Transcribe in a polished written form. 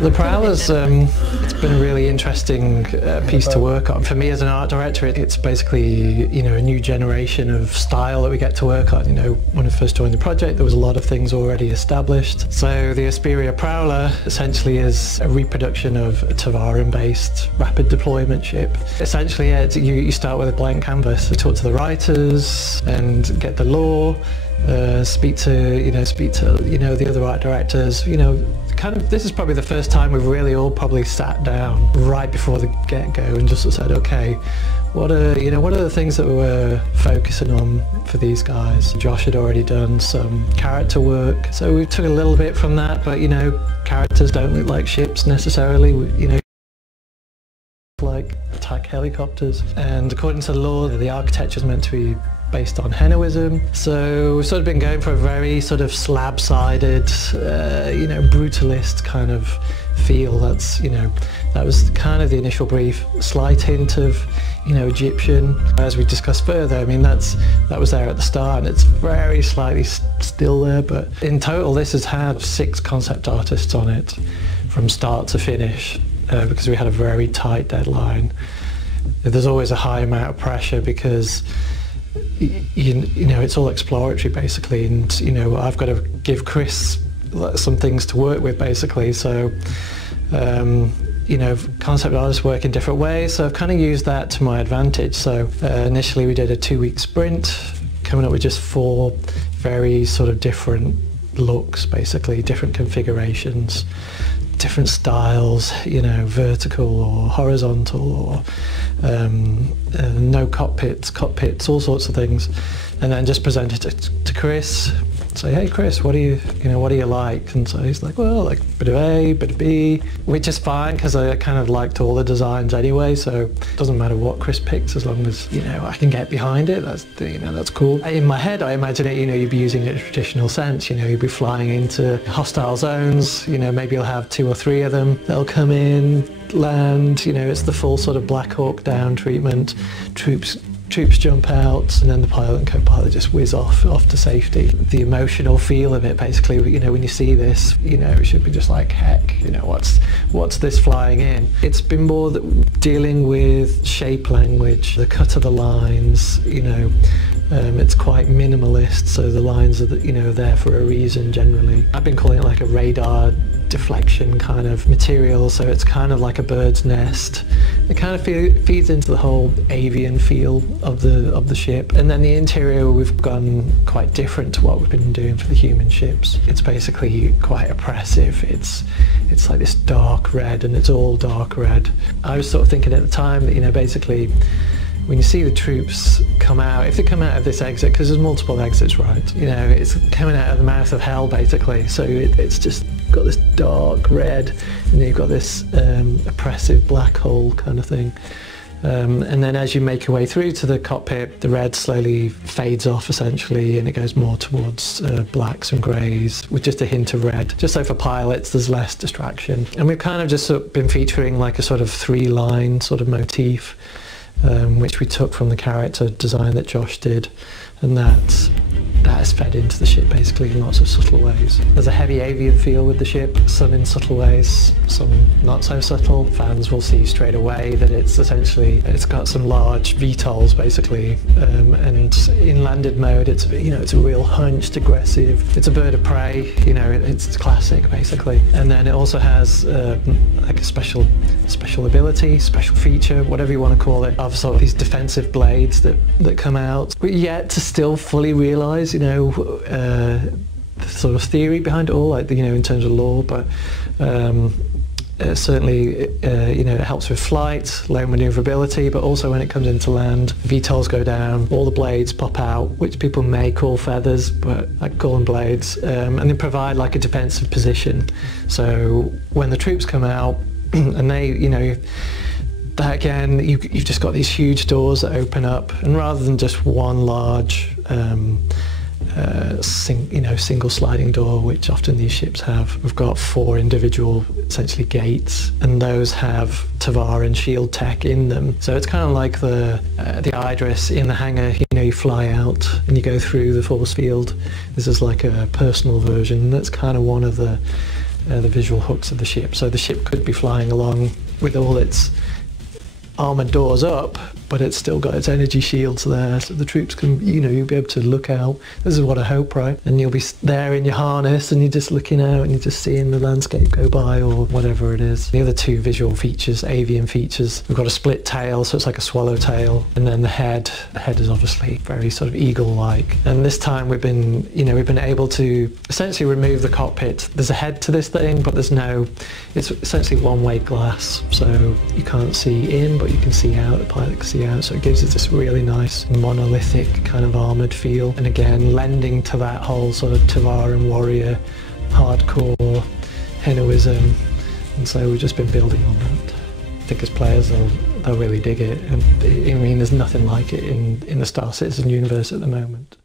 The Prowler's it's been a really interesting piece to work on. For me as an art director, it's basically, you know, a new generation of style that we get to work on. You know, when I first joined the project, there was a lot of things already established. So the Esperia Prowler essentially is a reproduction of a Tevarin-based rapid deployment ship. Essentially, yeah, you start with a blank canvas. You talk to the writers and get the lore. Speak to the other art directors. You know, kind of this is probably the first time we've really all probably sat down right before the get-go and just said, okay, what are the things that we're focusing on for these guys? Josh had already done some character work, so we took a little bit from that, but you know, characters don't look like ships necessarily. You know, like attack helicopters, and according to the lore, the architecture is meant to be based on Henoism. So we've sort of been going for a very sort of slab-sided, you know, brutalist kind of feel. That's, you know, that was kind of the initial brief. Slight hint of, you know, Egyptian. As we discussed further, I mean, that was there at the start, and it's very slightly still there. But in total, this has had 6 concept artists on it from start to finish, because we had a very tight deadline. There's always a high amount of pressure because you know, it's all exploratory basically, and you know, I've got to give Chris some things to work with basically. So you know, concept artists work in different ways, so I've kind of used that to my advantage. So initially we did a 2-week sprint, coming up with just 4 very sort of different looks, basically different configurations, different styles, you know, vertical or horizontal, or no cockpits, all sorts of things, and then just present it to Chris. Say, hey Chris, what do you like? And so he's like, well, like bit of A, bit of B, which is fine because I kind of liked all the designs anyway. So it doesn't matter what Chris picks as long as, you know, I can get behind it. That's, you know, that's cool. In my head, I imagine it, you know, you'd be using it in a traditional sense. You know, you'd be flying into hostile zones. You know, maybe you'll have 2 or 3 of them. They'll come in, land. You know, it's the full sort of Black Hawk Down treatment. Troops jump out, and then the pilot and co-pilot just whiz off to safety. The emotional feel of it, basically, you know, when you see this, you know, it should be just like, heck, you know, what's this flying in? It's been more dealing with shape language, the cut of the lines, you know. It's quite minimalist, so the lines are, you know, there for a reason generally. I've been calling it like a radar deflection kind of material, so it's kind of like a bird's nest. It kind of feeds into the whole avian feel of the ship. And then the interior, we've gone quite different to what we've been doing for the human ships. It's basically quite oppressive. It's like this dark red, and it's all dark red. I was sort of thinking at the time that, you know, basically when you see the troops come out, if they come out of this exit, because there's multiple exits, right? You know, it's coming out of the mouth of hell, basically. So it's just got this dark red, and then you've got this oppressive black hole kind of thing. And then as you make your way through to the cockpit, the red slowly fades off essentially, and it goes more towards blacks and greys with just a hint of red. Just so for pilots there's less distraction. And we've kind of just sort of been featuring like a sort of 3-line sort of motif, which we took from the character design that Josh did, and that is fed into the ship basically in lots of subtle ways. There's a heavy avian feel with the ship, some in subtle ways, some not so subtle. Fans will see straight away that it's got some large VTOLs basically, and in landed mode it's, you know, it's a real hunched, aggressive, it's a bird of prey, you know, it's classic basically. And then it also has like a special ability, special feature, whatever you want to call it, of sort of these defensive blades that come out, but yet to still fully realise, you know, the sort of theory behind it all, like, you know, in terms of lore, but certainly, you know, it helps with flight, low manoeuvrability, but also when it comes into land, VTOLs go down, all the blades pop out, which people may call feathers, but I call them blades, and they provide like a defensive position. So when the troops come out, and they, you know, that again, you've just got these huge doors that open up, and rather than just one large single sliding door, which often these ships have, we've got 4 individual essentially gates, and those have Tevarin shield tech in them. So it's kind of like the Idris in the hangar. You know, you fly out and you go through the force field. This is like a personal version. That's kind of one of the the visual hooks of the ship. So the ship could be flying along with all its armoured doors up, but it's still got its energy shields there, so the troops can, you'll be able to look out. This is what I hope, right? And you'll be there in your harness and you're just looking out and you're just seeing the landscape go by or whatever it is. The other two visual features, avian features, we've got a split tail, so it's like a swallowtail, and then the head is obviously very sort of eagle-like. And this time we've been able to essentially remove the cockpit. There's a head to this thing, but it's essentially one-way glass, so you can't see in, but you can see out, the pilot can see out, so it gives us this really nice monolithic kind of armoured feel, and again lending to that whole sort of Tevarin warrior hardcore heroism, and so we've just been building on that. I think as players they'll really dig it, and I mean there's nothing like it in the Star Citizen universe at the moment.